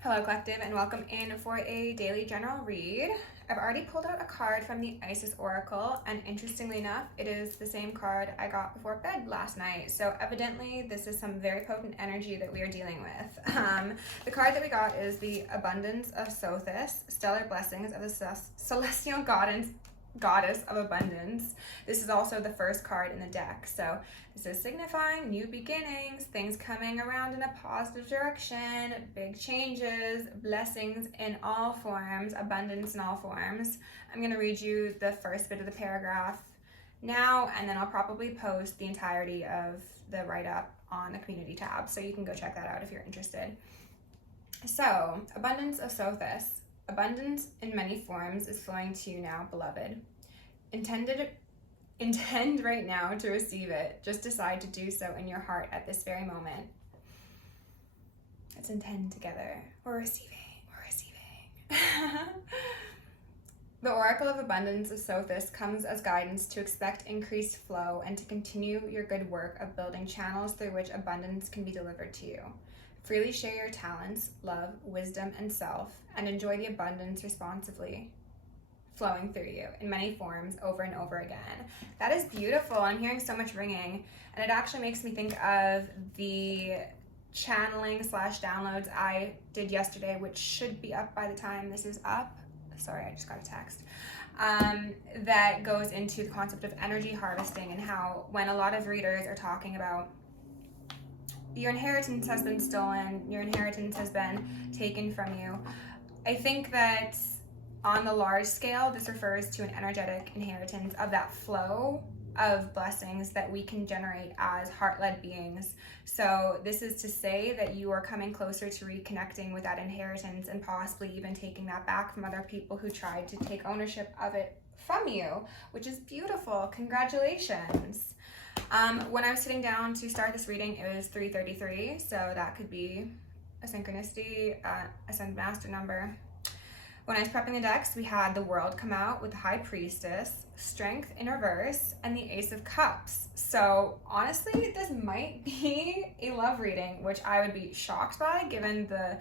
Hello Collective, and welcome in for a daily general read. I've already pulled out a card from the Isis Oracle, and interestingly enough, it is the same card I got before bed last night. So evidently this is some very potent energy that we are dealing with. The card that we got is the Abundance of Sothis, Stellar Blessings of the Celestial Goddess of Abundance. This is also the first card in the deck. So this is signifying new beginnings, things coming around in a positive direction, big changes, blessings in all forms, abundance in all forms. I'm going to read you the first bit of the paragraph now, and then I'll probably post the entirety of the write-up on the community tab, so you can go check that out if you're interested. So, Abundance of Sothis. Abundance in many forms is flowing to you now, beloved. Intend right now to receive it. Just decide to do so in your heart at this very moment. Let's intend together. We're receiving. The Oracle of Abundance of Sothis comes as guidance to expect increased flow and to continue your good work of building channels through which abundance can be delivered to you. Freely share your talents, love, wisdom, and self, and enjoy the abundance responsively flowing through you in many forms over and over again. That is beautiful. I'm hearing so much ringing, and it actually makes me think of the channeling / downloads I did yesterday, which should be up by the time this is up. Sorry, I just got a text. That goes into the concept of energy harvesting and how when a lot of readers are talking about your inheritance has been stolen, your inheritance has been taken from you. I think that on the large scale, this refers to an energetic inheritance of that flow of blessings that we can generate as heart-led beings. So this is to say that you are coming closer to reconnecting with that inheritance and possibly even taking that back from other people who tried to take ownership of it from you, which is beautiful. Congratulations. When I was sitting down to start this reading, it was 3:33, so that could be a synchronicity, a Sun Master number. When I was prepping the decks, we had the World come out with the High Priestess, Strength in reverse, and the Ace of Cups. So honestly, this might be a love reading, which I would be shocked by given the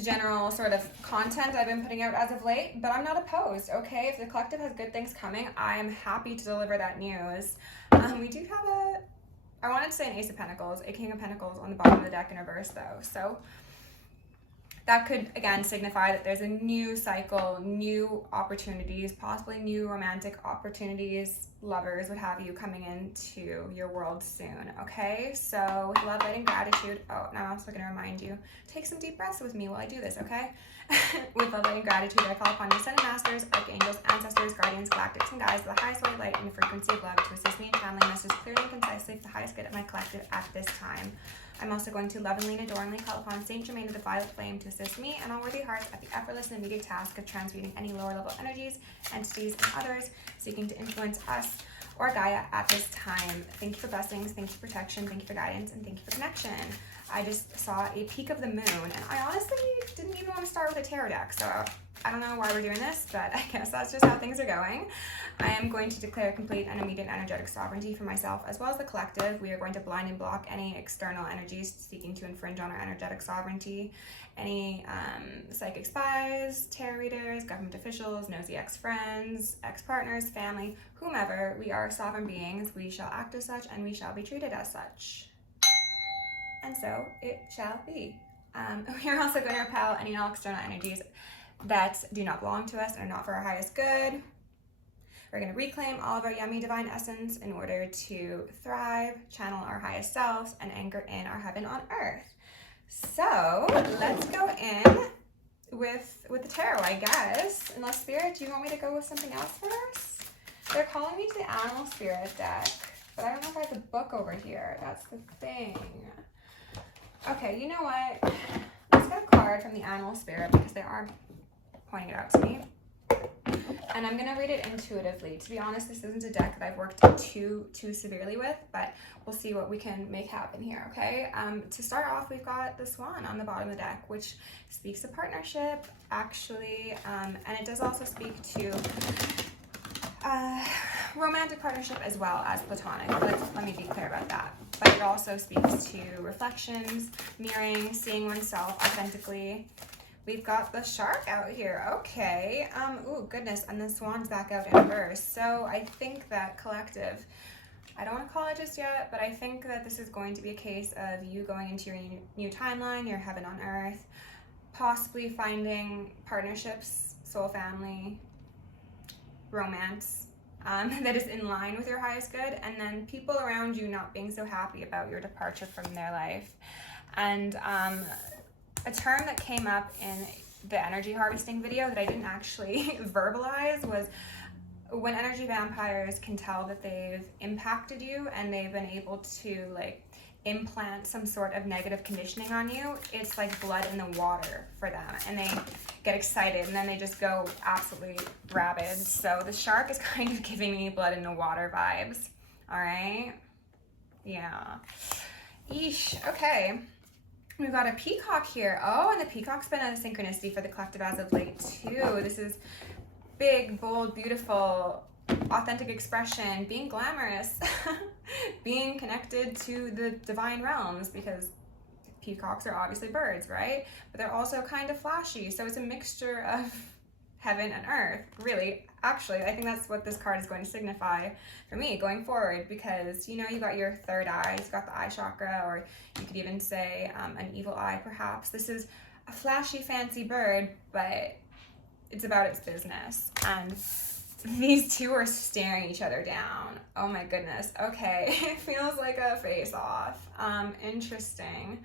general sort of content I've been putting out as of late, but I'm not opposed, okay? If the collective has good things coming, I am happy to deliver that news. We do have I wanted to say an Ace of Pentacles, a King of Pentacles on the bottom of the deck in reverse though. So that could, again, signify that there's a new cycle, new opportunities, possibly new romantic opportunities, lovers, what have you, coming into your world soon, okay? So with love, light, and gratitude, now I'm also going to remind you, take some deep breaths with me while I do this, okay? With love, light, and gratitude, I call upon your ascended masters, archangels, ancestors, guardians, galactics, and guides of the highest white light and the frequency of love to assist me in channeling messages clearly and concisely for the highest good of my collective at this time. I'm also going to lovingly and adoringly call upon Saint Germain of the Violet Flame to assist me and all worthy hearts at the effortless and immediate task of transmuting any lower level energies, entities, and others seeking to influence us or Gaia at this time. Thank you for blessings, thank you for protection, thank you for guidance, and thank you for connection. I just saw a peak of the moon, and I honestly didn't even want to start with a tarot deck, so I don't know why we're doing this, but I guess that's just how things are going. I am going to declare complete and immediate energetic sovereignty for myself as well as the collective. We are going to blind and block any external energies seeking to infringe on our energetic sovereignty. Any psychic spies, tarot readers, government officials, nosy ex-friends, ex-partners, family, whomever, we are sovereign beings. We shall act as such and we shall be treated as such. And so it shall be. We are also going to repel any and all external energies that do not belong to us and are not for our highest good. We're going to reclaim all of our yummy divine essence in order to thrive, channel our highest selves, and anchor in our heaven on earth. So let's go in with the tarot, I guess. Unless, Spirit, do you want me to go with something else first? They're calling me to the Animal Spirit deck, but I don't know if I have the book over here. That's the thing. Okay, you know what? Let's get a card from the Animal Spirit because they are pointing it out to me. And I'm going to read it intuitively. To be honest, this isn't a deck that I've worked too severely with, but we'll see what we can make happen here, okay? To start off, we've got the Swan on the bottom of the deck, which speaks of partnership, actually, and it does also speak to romantic partnership as well as platonic. Let me be clear about that. But it also speaks to reflections, mirroring, seeing oneself authentically, we've got the shark out here. Okay. Ooh, goodness. And the swan's back out in reverse. So I think that collective, I don't want to call it just yet, but I think that this is going to be a case of you going into your new timeline, your heaven on earth, possibly finding partnerships, soul family, romance, that is in line with your highest good, and then people around you not being so happy about your departure from their life. And a term that came up in the energy harvesting video that I didn't actually verbalize was when energy vampires can tell that they've impacted you and they've been able to like implant some sort of negative conditioning on you, it's like blood in the water for them, and they get excited and then they just go absolutely rabid. So the shark is kind of giving me blood in the water vibes. All right, yeah. Yeesh. Okay, we've got a peacock here. Oh, and the peacock's been a synchronicity for the collective as of late too. This is big, bold, beautiful, authentic expression, being glamorous, being connected to the divine realms, because peacocks are obviously birds, right? But they're also kind of flashy. So it's a mixture of heaven and earth, really. Actually, I think that's what this card is going to signify for me going forward, because, you know, you got your third eye, you've got the eye chakra, or you could even say an evil eye, perhaps. This is a flashy, fancy bird, but it's about its business. And these two are staring each other down. Oh my goodness. Okay, it feels like a face-off. Interesting.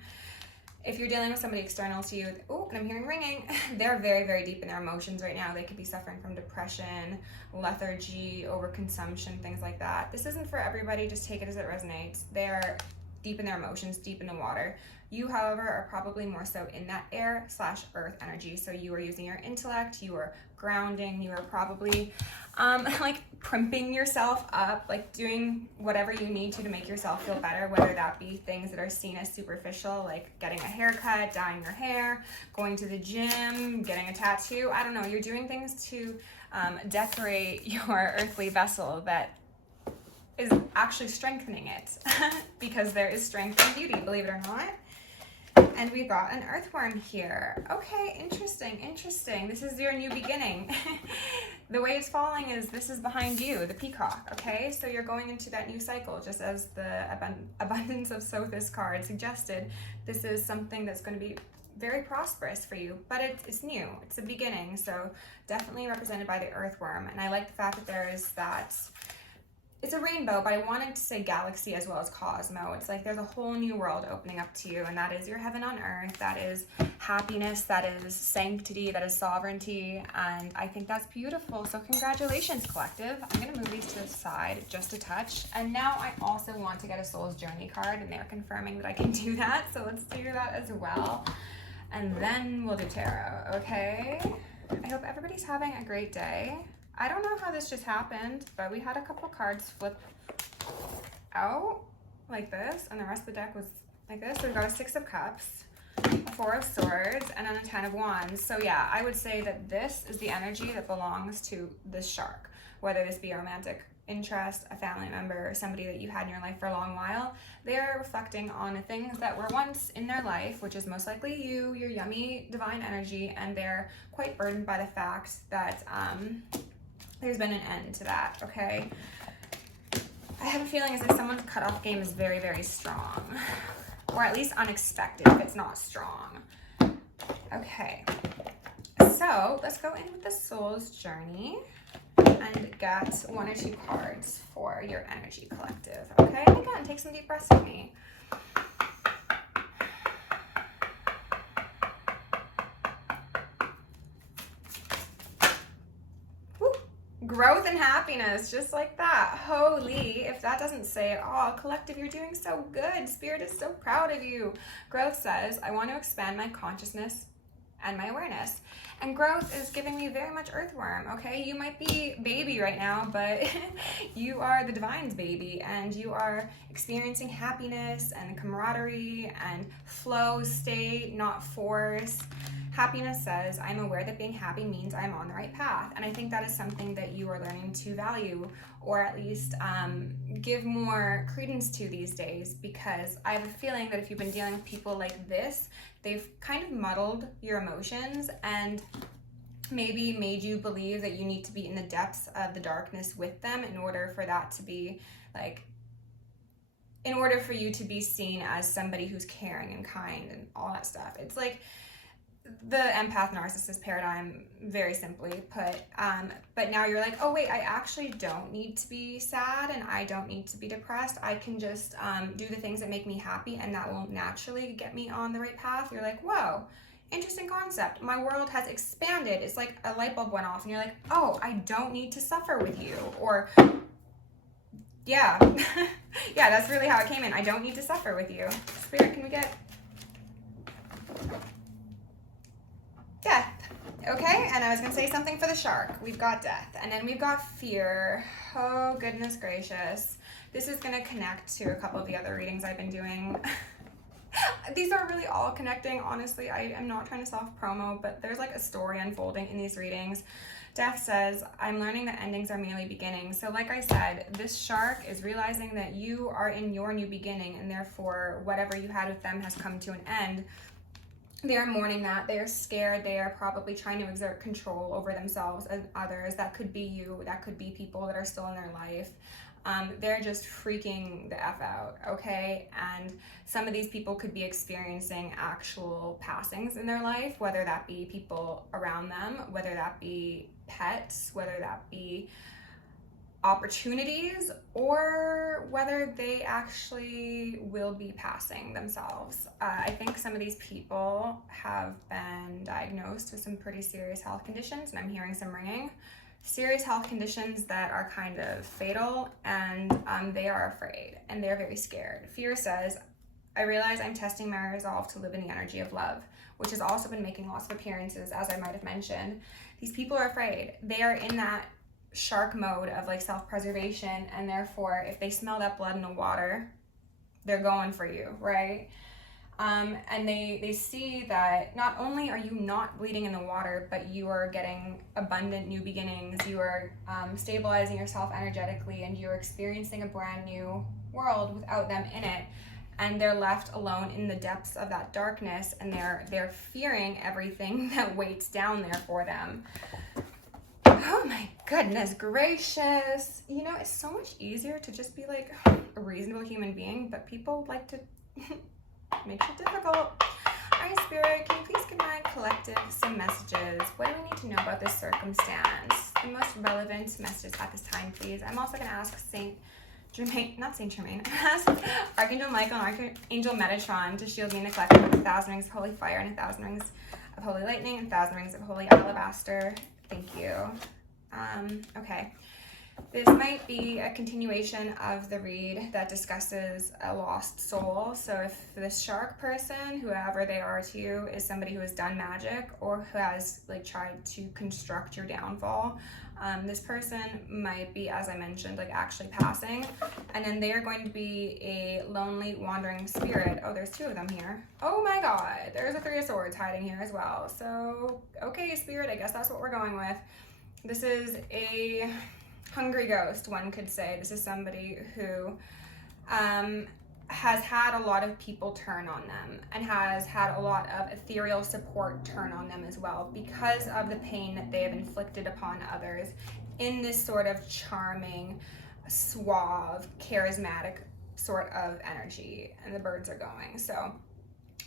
If you're dealing with somebody external to you, oh, and I'm hearing ringing, they're very, very deep in their emotions right now. They could be suffering from depression, lethargy, overconsumption, things like that. This isn't for everybody, just take it as it resonates. They're deep in their emotions, deep in the water. You, however, are probably more so in that air/earth energy. So you are using your intellect, you are grounding, you are probably like primping yourself up, like doing whatever you need to make yourself feel better, whether that be things that are seen as superficial, like getting a haircut, dyeing your hair, going to the gym, getting a tattoo. I don't know, you're doing things to decorate your earthly vessel that is actually strengthening it because there is strength and beauty, believe it or not. And we've got an earthworm here. Okay, interesting, interesting. This is your new beginning. The way it's falling is this is behind you, the peacock, okay? So you're going into that new cycle, just as the Abundance of Sothis card suggested. This is something that's going to be very prosperous for you, but it's new, it's a beginning. So definitely represented by the earthworm. And I like the fact that there is that, it's a rainbow, but I wanted to say galaxy as well as cosmo. It's like there's a whole new world opening up to you, and that is your heaven on earth. That is happiness, that is sanctity, that is sovereignty, and I think that's beautiful. So congratulations, collective. I'm gonna move these to the side just a touch. And now I also want to get a soul's journey card, and they're confirming that I can do that. So let's do that as well. And then we'll do tarot, okay? I hope everybody's having a great day. I don't know how this just happened, but we had a couple cards flip out like this, and the rest of the deck was like this. So we've got a 6 of Cups, a 4 of Swords, and then a 10 of Wands. So yeah, I would say that this is the energy that belongs to this shark, whether this be a romantic interest, a family member, or somebody that you had in your life for a long while. They're reflecting on the things that were once in their life, which is most likely you, your yummy divine energy, and they're quite burdened by the fact that there's been an end to that, okay? I have a feeling as if someone's cutoff game is very, very strong, or at least unexpected if it's not strong. Okay, so let's go in with the soul's journey and get 1 or 2 cards for your energy, collective, okay? And again, take some deep breaths with me. Growth and happiness, just like that. Holy, if that doesn't say it all. Collective, you're doing so good. Spirit is so proud of you. Growth says, I want to expand my consciousness and my awareness. And growth is giving me very much earthworm, okay? You might be baby right now, but you are the divine's baby, and you are experiencing happiness and camaraderie and flow state, not force. Happiness says, I'm aware that being happy means I'm on the right path. And I think that is something that you are learning to value, or at least give more credence to these days, because I have a feeling that if you've been dealing with people like this, they've kind of muddled your emotions and maybe made you believe that you need to be in the depths of the darkness with them in order for that to be like, in order for you to be seen as somebody who's caring and kind and all that stuff. It's like the empath narcissist paradigm, very simply put. But now you're like, oh wait, I actually don't need to be sad and I don't need to be depressed. I can just do the things that make me happy, and that will naturally get me on the right path. You're like, whoa, interesting concept. My world has expanded. It's like a light bulb went off and you're like, oh, I don't need to suffer with you. Or yeah, yeah, that's really how it came in. I don't need to suffer with you. Spirit, can we get death? Okay, and I was gonna say something for the shark. We've got death, and then we've got fear. Oh, goodness gracious. This is gonna connect to a couple of the other readings I've been doing. These are really all connecting, honestly. I am not trying to self-promo, but there's like a story unfolding in these readings. Death says, I'm learning that endings are merely beginnings. So like I said, this shark is realizing that you are in your new beginning, and therefore whatever you had with them has come to an end. They are mourning that. They are scared. They are probably trying to exert control over themselves and others. That could be you. That could be people that are still in their life. They're just freaking the F out, okay? And some of these people could be experiencing actual passings in their life, whether that be people around them, whether that be pets, whether that be opportunities, or whether they actually will be passing themselves. I think some of these people have been diagnosed with some pretty serious health conditions, and I'm hearing some ringing. Serious health conditions that are kind of fatal, and they are afraid and they're very scared. Fear says, I realize I'm testing my resolve to live in the energy of love, which has also been making lots of appearances, as I might have mentioned. These people are afraid. They are in that shark mode of like self-preservation, and therefore if they smell that blood in the water, they're going for you, right? And they see that not only are you not bleeding in the water, but you are getting abundant new beginnings. You are stabilizing yourself energetically, and you're experiencing a brand new world without them in it. And they're left alone in the depths of that darkness, and they're fearing everything that weights down there for them. Oh my goodness gracious. You know, it's so much easier to just be like a reasonable human being, but people like to make it difficult. Alright, Spirit, can you please give my collective some messages? What do we need to know about this circumstance? The most relevant messages at this time, please. I'm also going to ask Saint Germain, not Saint Germain, I'm going to ask Archangel Michael and Archangel Metatron to shield me in the collective with 1,000 rings of holy fire and 1,000 rings of holy lightning and 1,000 rings of holy alabaster. Thank you. Okay. This might be a continuation of the read that discusses a lost soul. So if this shark person, whoever they are to you, is somebody who has done magic or who has like tried to construct your downfall, this person might be, as I mentioned, like actually passing, and then they are going to be a lonely wandering spirit. Oh, there's two of them here. Oh my god, there's a Three of Swords hiding here as well. So okay, Spirit, I guess that's what we're going with. This is a hungry ghost, one could say. This is somebody who has had a lot of people turn on them and has had a lot of ethereal support turn on them as well because of the pain that they have inflicted upon others in this sort of charming, suave, charismatic sort of energy. And the birds are going. So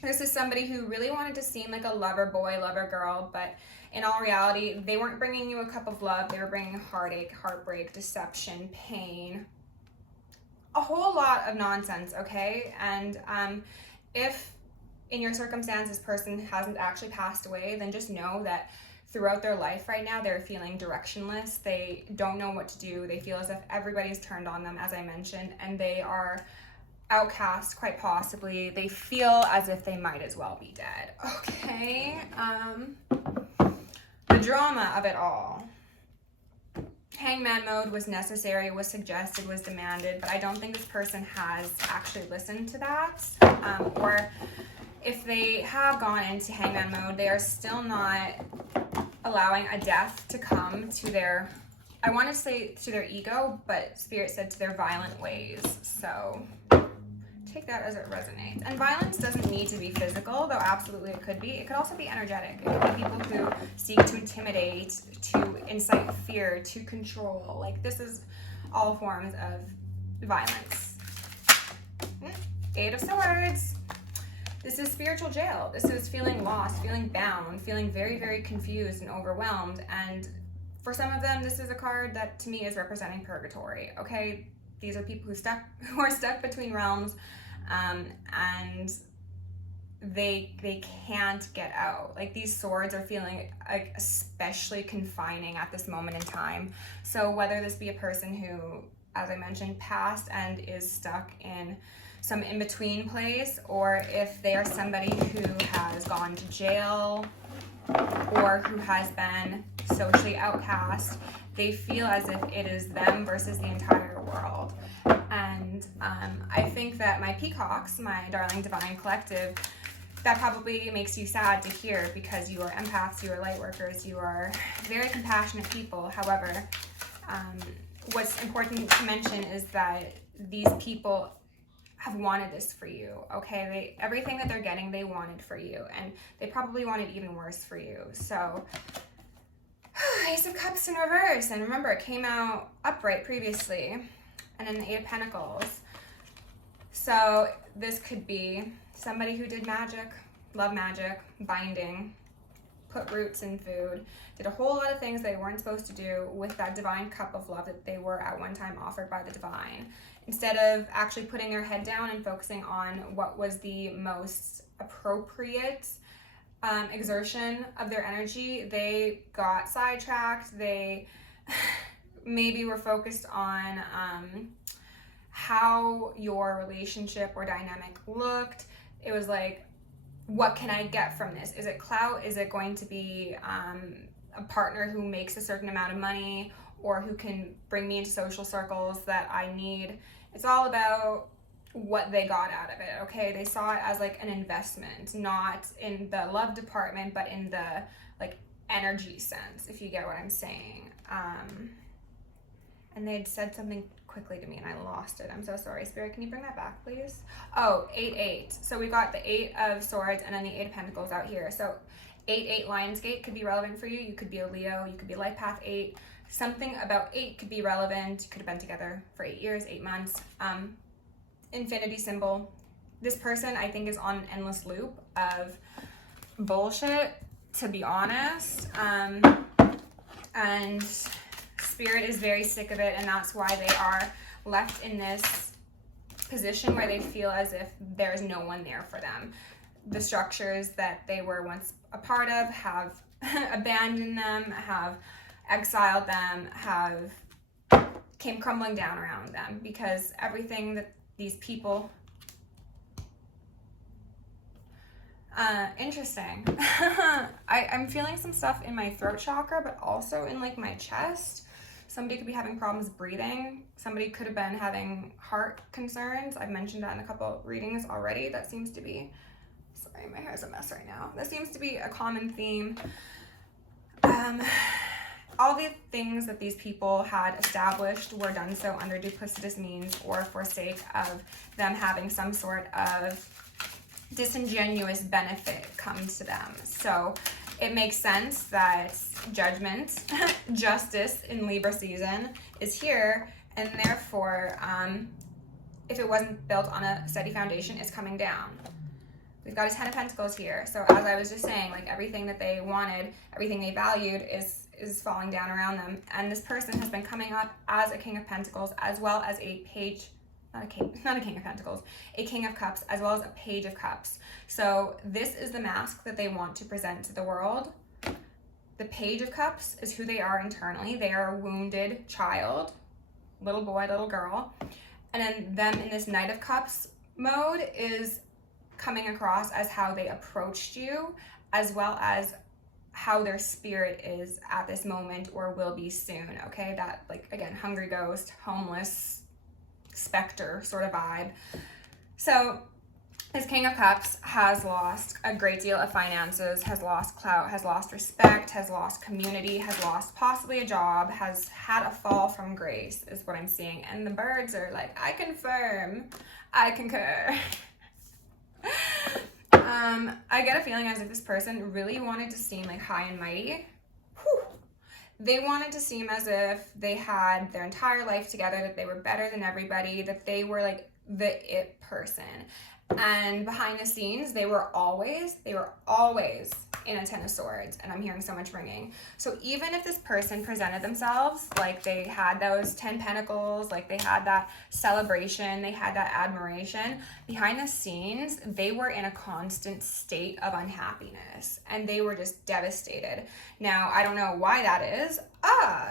this is somebody who really wanted to seem like a lover boy, lover girl, but in all reality, they weren't bringing you a cup of love. They were bringing heartache, heartbreak, deception, pain, a whole lot of nonsense, okay? And if in your circumstance this person hasn't actually passed away, then just know that throughout their life right now, they're feeling directionless. They don't know what to do. They feel as if everybody's turned on them, as I mentioned, and they are outcast, quite possibly. They feel as if they might as well be dead, okay? The drama of it all. Hangman mode was necessary, was suggested, was demanded, but I don't think this person has actually listened to that. Or if they have gone into hangman mode, they are still not allowing a death to come to their, I want to say to their ego, but Spirit said to their violent ways. So take that as it resonates. And violence doesn't need to be physical, though absolutely it could be. It could also be energetic. It could be people who seek to intimidate, to incite fear, to control. Like, this is all forms of violence. Eight of Swords. This is spiritual jail. This is feeling lost, feeling bound, feeling very, very confused and overwhelmed. And for some of them, this is a card that to me is representing purgatory. Okay, these are people who are stuck between realms, and they can't get out. Like, these swords are feeling like especially confining at this moment in time. So whether this be a person who, as I mentioned, passed and is stuck in some in-between place, or if they are somebody who has gone to jail or who has been socially outcast, they feel as if it is them versus the entire world. And I think that my peacocks, my darling divine collective, that probably makes you sad to hear, because you are empaths, you are light workers, you are very compassionate people. However, what's important to mention is that these people have wanted this for you, okay? Everything that they're getting, they wanted for you, and they probably wanted even worse for you. So, Ace of Cups in reverse, and remember, it came out upright previously, and then the Eight of Pentacles. So this could be somebody who did magic, love magic, binding, put roots in food, did a whole lot of things they weren't supposed to do with that divine cup of love that they were at one time offered by the divine. Instead of actually putting their head down and focusing on what was the most appropriate exertion of their energy, they got sidetracked. They maybe were focused on how your relationship or dynamic looked. It was like, what can I get from this? Is it clout? Is it going to be a partner who makes a certain amount of money, or who can bring me into social circles that I need? It's all about what they got out of it, okay? They saw it as like an investment, not in the love department, but in the like energy sense, if you get what I'm saying. And they'd said something quickly to me and I lost it. I'm so sorry. Spirit, can you bring that back, please? Oh, 8-8. So we got the 8 of Swords and then the 8 of Pentacles out here. So 8-8 Lionsgate could be relevant for you. You could be a Leo. You could be Life Path 8. Something about 8 could be relevant. You could have been together for 8 years, 8 months. Infinity symbol. This person, I think, is on an endless loop of bullshit, to be honest. And Spirit is very sick of it, and that's why they are left in this position where they feel as if there is no one there for them. The structures that they were once a part of have abandoned them, have exiled them, came crumbling down around them, because everything that these people, interesting. I'm feeling some stuff in my throat chakra, but also in like my chest. Somebody could be having problems breathing. Somebody could have been having heart concerns. I've mentioned that in a couple readings already. That seems to be, sorry, my hair's a mess right now. That seems to be a common theme. All the things that these people had established were done so under duplicitous means, or for sake of them having some sort of disingenuous benefit come to them. So it makes sense that judgment, justice in Libra season is here, and therefore, if it wasn't built on a steady foundation, it's coming down. We've got a 10 of Pentacles here. So as I was just saying, like, everything that they wanted, everything they valued is falling down around them. And this person has been coming up as a King of Pentacles, as well as a page, not a King of Pentacles, a King of Cups, as well as a Page of Cups. So this is the mask that they want to present to the world. The Page of Cups is who they are internally. They are a wounded child, little boy, little girl. And then them in this Knight of Cups mode is coming across as how they approached you, as well as how their spirit is at this moment or will be soon, okay? That, like, again, hungry ghost, homeless, specter sort of vibe. So This King of Cups has lost a great deal of finances, has lost clout, has lost respect, has lost community, has lost possibly a job, has had a fall from grace, is what I'm seeing. And the birds are like, I confirm, I concur. I get a feeling as if this person really wanted to seem like high and mighty. Whew. They wanted to seem as if they had their entire life together, that they were better than everybody, that they were like the it person. And behind the scenes, they were always in a 10 of Swords, and I'm hearing so much ringing. So even if this person presented themselves like they had those 10 pentacles, like they had that celebration, they had that admiration, behind the scenes, they were in a constant state of unhappiness, and they were just devastated. Now, I don't know why that is.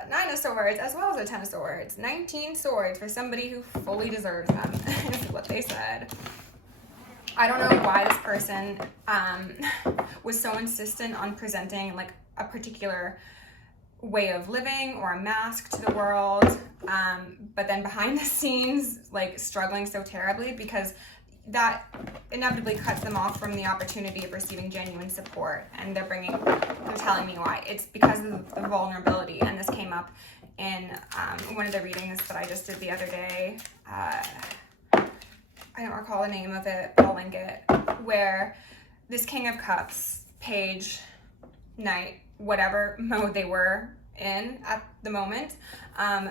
9 of Swords as well as a 10 of Swords. 19 swords for somebody who fully deserves them, is what they said. I don't know why this person was so insistent on presenting like a particular way of living or a mask to the world, but then behind the scenes, like struggling so terribly, because that inevitably cuts them off from the opportunity of receiving genuine support. And they're telling me why. It's because of the vulnerability. And this came up in one of the readings that I just did the other day. I don't recall the name of it, but I'll link it, where this King of Cups, page, knight, whatever mode they were in at the moment,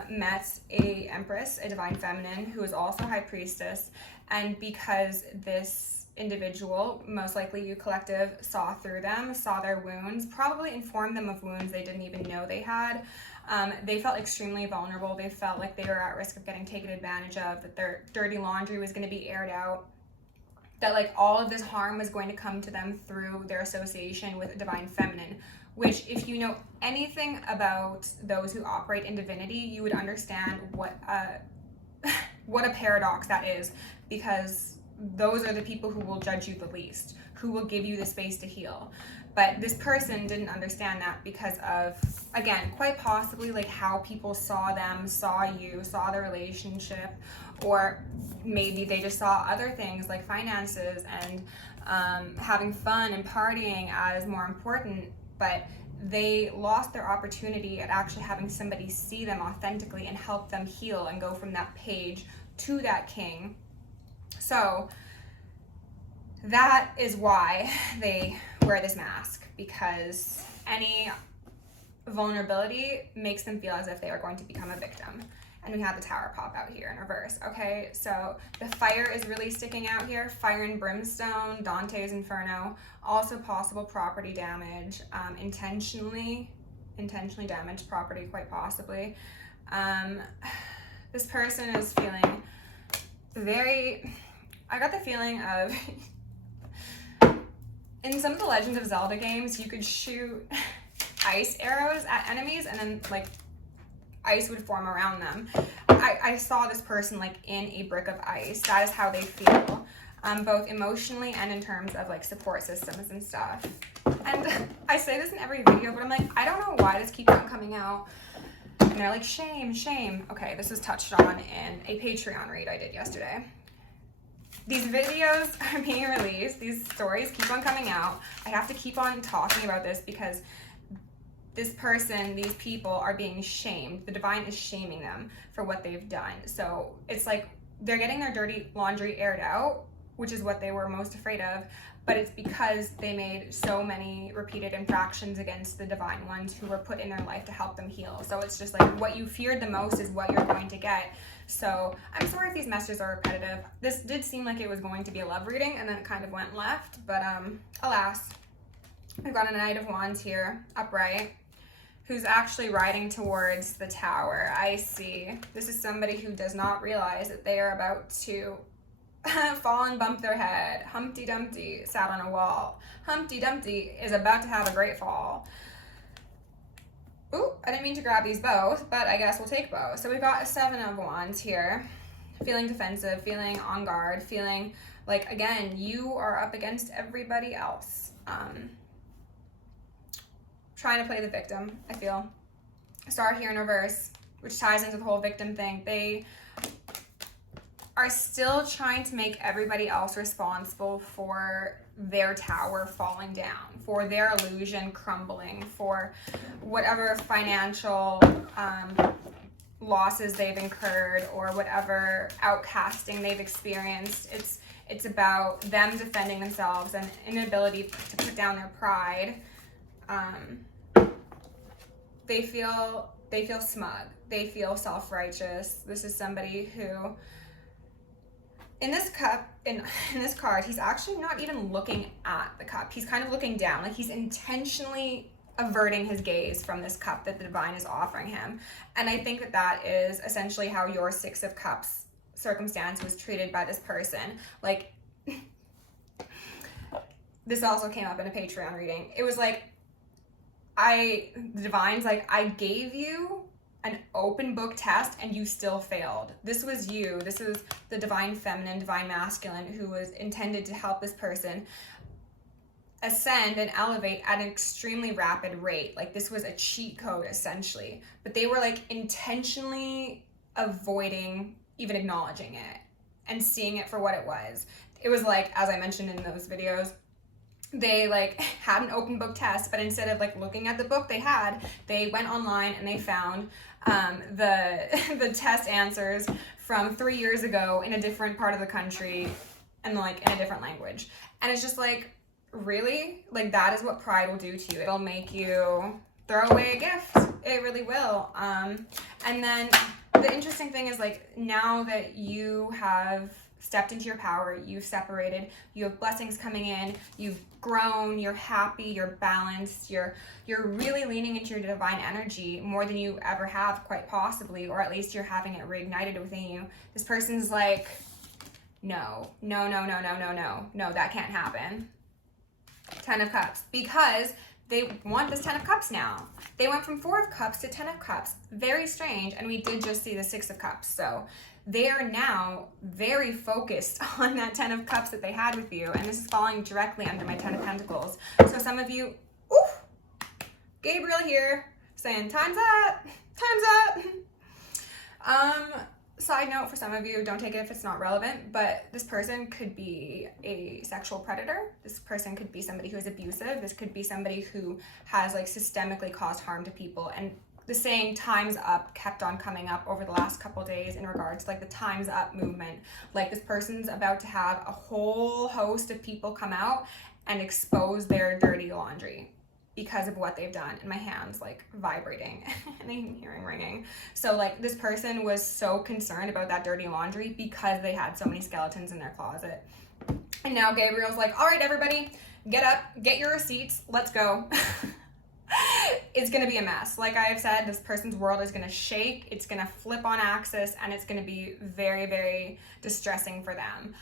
met a Empress, a divine feminine, who is also High Priestess. And because this individual, most likely you collective, saw through them, saw their wounds, probably informed them of wounds they didn't even know they had, they felt extremely vulnerable. They felt like they were at risk of getting taken advantage of, that their dirty laundry was going to be aired out, that like all of this harm was going to come to them through their association with a divine feminine, which if you know anything about those who operate in divinity, you would understand what a paradox that is, because those are the people who will judge you the least, who will give you the space to heal. But this person didn't understand that because of, again, quite possibly like how people saw them, saw you, saw the relationship, or maybe they just saw other things like finances and having fun and partying as more important, but they lost their opportunity at actually having somebody see them authentically and help them heal and go from that page to that king. So that is why they wear this mask, because any vulnerability makes them feel as if they are going to become a victim. And we have the Tower pop out here in reverse. Okay, so the fire is really sticking out here. Fire and brimstone, Dante's Inferno. Also possible property damage, intentionally damaged property, quite possibly. This person is feeling I got the feeling of, in some of the Legend of Zelda games, you could shoot ice arrows at enemies and then like ice would form around them. I saw this person like in a brick of ice. That is how they feel, both emotionally and in terms of like support systems and stuff. And I say this in every video, but I'm like, I don't know why this keeps on coming out. And they're like, shame, shame. Okay, this was touched on in a Patreon read I did yesterday. These videos are being released. These stories keep on coming out. I have to keep on talking about this because this person, these people are being shamed. The divine is shaming them for what they've done. So it's like they're getting their dirty laundry aired out, which is what they were most afraid of, but it's because they made so many repeated infractions against the divine ones who were put in their life to help them heal. So it's just like what you feared the most is what you're going to get. So I'm sorry if these messages are repetitive. This did seem like it was going to be a love reading and then it kind of went left, but alas. We've got a Knight of Wands here, upright, who's actually riding towards the Tower. I see. This is somebody who does not realize that they are about to fall and bump their head. Humpty Dumpty sat on a wall. Humpty Dumpty is about to have a great fall. Ooh, I didn't mean to grab these both, but I guess we'll take both. So we've got a 7 of Wands here. Feeling defensive, feeling on guard, feeling like, again, you are up against everybody else. Trying to play the victim, I feel. Star here in reverse, which ties into the whole victim thing. They are still trying to make everybody else responsible for their tower falling down, for their illusion crumbling, for whatever financial losses they've incurred or whatever outcasting they've experienced. It's about them defending themselves and inability to put down their pride. They feel smug. They feel self-righteous. This is somebody who, in this cup, in this card, he's actually not even looking at the cup. He's kind of looking down. Like he's intentionally averting his gaze from this cup that the divine is offering him. And I think that is essentially how your Six of Cups circumstance was treated by this person. Like, this also came up in a Patreon reading. It was like, the divine's like, I gave you an open book test and you still failed. This was you. This is the divine feminine, divine masculine, who was intended to help this person ascend and elevate at an extremely rapid rate. Like this was a cheat code essentially, but they were like intentionally avoiding even acknowledging it and seeing it for what it was. It was like, as I mentioned in those videos, they like had an open book test, but instead of like looking at the book they went online and they found the test answers from 3 years ago in a different part of the country and like in a different language. And it's just like, really? Like that is what pride will do to you. It'll make you throw away a gift. It really will. And then the interesting thing is like, now that you have stepped into your power, you've separated, you have blessings coming in, you've grown, you're happy, you're balanced, you're really leaning into your divine energy more than you ever have, quite possibly, or at least you're having it reignited within you. This person's like, no, that can't happen. 10 of Cups, because they want this 10 of Cups now. They went from 4 of Cups to 10 of Cups. Very strange. And we did just see the 6 of Cups. So they are now very focused on that 10 of Cups that they had with you. And this is falling directly under my 10 of Pentacles. So some of you, Gabriel here saying, time's up. Side note for some of you, don't take it if it's not relevant, but this person could be a sexual predator. This person could be somebody who is abusive. This could be somebody who has like systemically caused harm to people. And the saying time's up kept on coming up over the last couple days in regards to like the time's up movement. Like this person's about to have a whole host of people come out and expose their dirty laundry because of what they've done. And my hand's like vibrating and I'm hearing ringing. So like this person was so concerned about that dirty laundry because they had so many skeletons in their closet. And now Gabriel's like, all right, everybody, get up, get your receipts, let's go. It's gonna be a mess. Like I have said, this person's world is gonna shake, it's gonna flip on axis, and it's gonna be very, very distressing for them.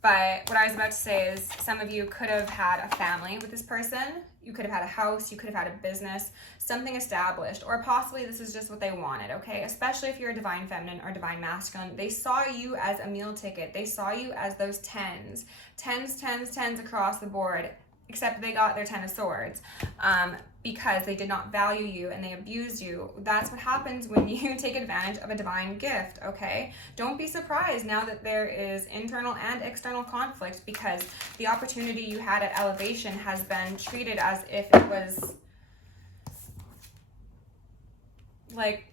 But what I was about to say is some of you could have had a family with this person. You could have had a house, you could have had a business, something established, or possibly this is just what they wanted, okay? Especially if you're a divine feminine or divine masculine. They saw you as a meal ticket. They saw you as those tens across the board, except they got their 10 of swords because they did not value you and they abused you. That's what happens when you take advantage of a divine gift, okay? Don't be surprised now that there is internal and external conflict, because the opportunity you had at elevation has been treated as if it was like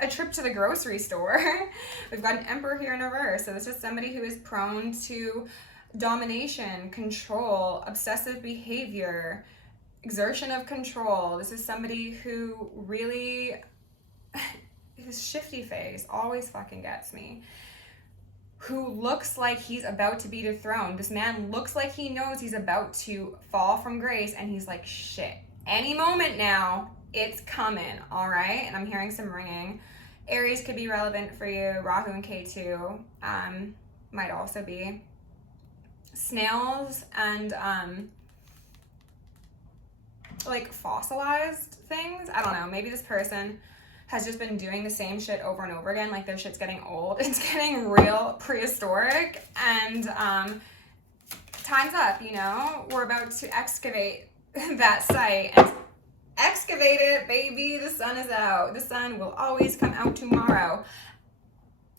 a trip to the grocery store. We've got an Emperor here in reverse. So this is somebody who is prone to domination, control, obsessive behavior, exertion of control. This is somebody who really, his shifty face always fucking gets me. Who looks like he's about to be dethroned. This man looks like he knows he's about to fall from grace, and he's like, shit, any moment now, it's coming, all right? And I'm hearing some ringing. Aries could be relevant for you. Rahu and K2 might also be. Snails and like fossilized things. I don't know. Maybe this person has just been doing the same shit over and over again. Like their shit's getting old. It's getting real prehistoric, and time's up, you know? We're about to excavate that site and excavate it, baby. The sun is out. The sun will always come out tomorrow.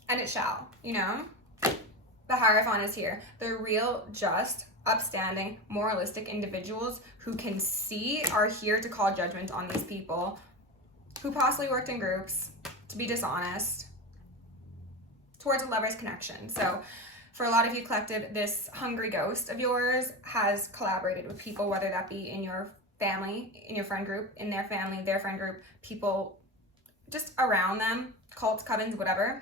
and it shall, you know? The Hierophant is here. They're real, just, upstanding, moralistic individuals who can see are here to call judgment on these people who possibly worked in groups to be dishonest towards a lover's connection. So for a lot of you collective, this hungry ghost of yours has collaborated with people, whether that be in your family, in your friend group, in their family, their friend group, people just around them, cults, covens, whatever,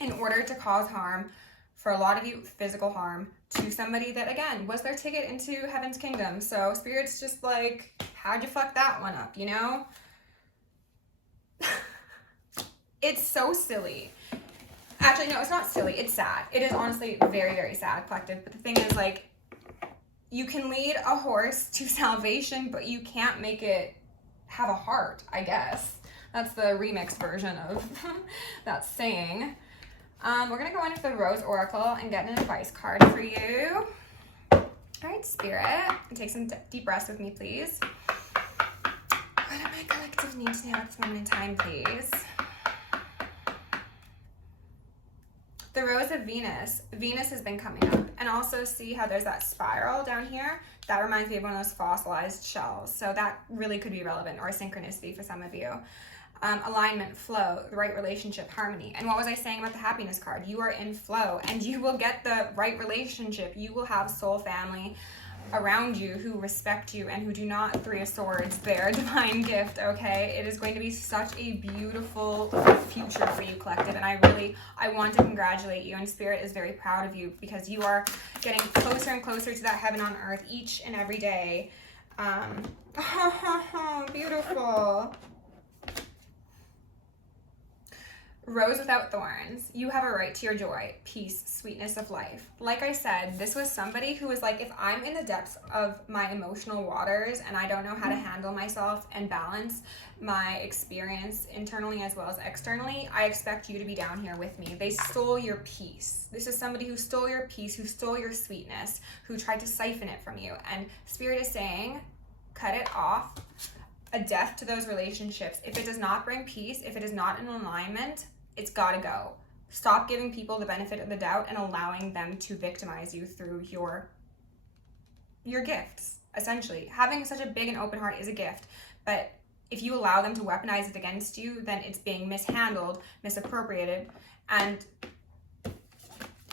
in order to cause harm, for a lot of you, physical harm, to somebody that, again, was their ticket into heaven's kingdom. So Spirit's just like, how'd you fuck that one up, you know? It's so silly. Actually, no, it's not silly. It's sad. It is honestly very, very sad, collective. But the thing is, like, you can lead a horse to salvation, but you can't make it have a heart, I guess. That's the remix version of that saying. We're going to go in with the Rose Oracle and get an advice card for you. All right, Spirit. Take some deep breaths with me, please. What do my collective need to know at this moment in time, please? The Rose of Venus. Venus has been coming up. And also see how there's that spiral down here? That reminds me of one of those fossilized shells. So that really could be relevant, or a synchronicity for some of you. Alignment, flow, the right relationship, harmony. And what was I saying about the happiness card? You are in flow and you will get the right relationship. You will have soul family around you who respect you and who do not Three of Swords their divine gift, okay? It is going to be such a beautiful future for you, collective, and I want to congratulate you, and Spirit is very proud of you because you are getting closer and closer to that heaven on earth each and every day. Beautiful. Rose without thorns. You have a right to your joy, peace, sweetness of life. Like I said, this was somebody who was like, if I'm in the depths of my emotional waters and I don't know how to handle myself and balance my experience internally as well as externally, I expect you to be down here with me. They stole your peace. This is somebody who stole your peace, who stole your sweetness, who tried to siphon it from you. And Spirit is saying, cut it off. A death to those relationships. If it does not bring peace, if it is not in alignment, it's gotta go. Stop giving people the benefit of the doubt and allowing them to victimize you through your gifts, essentially. Having such a big and open heart is a gift, but if you allow them to weaponize it against you, then it's being mishandled, misappropriated, and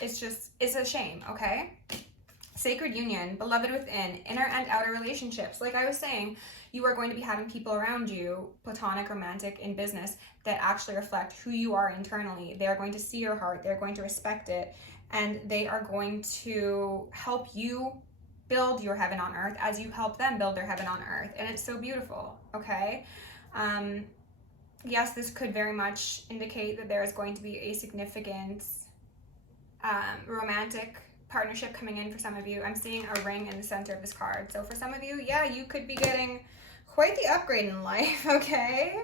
it's a shame, okay? Sacred union, beloved within, inner and outer relationships. Like I was saying, you are going to be having people around you, platonic, romantic, in business, that actually reflect who you are internally. They are going to see your heart, they're going to respect it, and they are going to help you build your heaven on earth as you help them build their heaven on earth. And it's so beautiful, okay? Yes, this could very much indicate that there is going to be a significant romantic partnership coming in for some of you. I'm seeing a ring in the center of this card. So for some of you, yeah, you could be getting quite the upgrade in life, okay?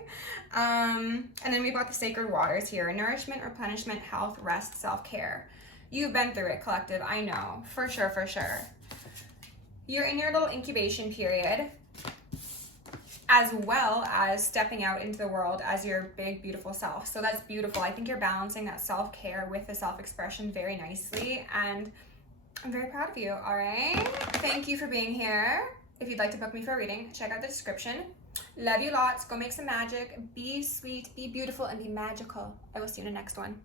And then we've got the sacred waters here. Nourishment, replenishment, health, rest, self-care. You've been through it, collective. I know, for sure, for sure. You're in your little incubation period, as well as stepping out into the world as your big, beautiful self. So that's beautiful. I think you're balancing that self-care with the self-expression very nicely, and I'm very proud of you, all right? Thank you for being here. If you'd like to book me for a reading, check out the description. Love you lots. Go make some magic. Be sweet, be beautiful, and be magical. I will see you in the next one.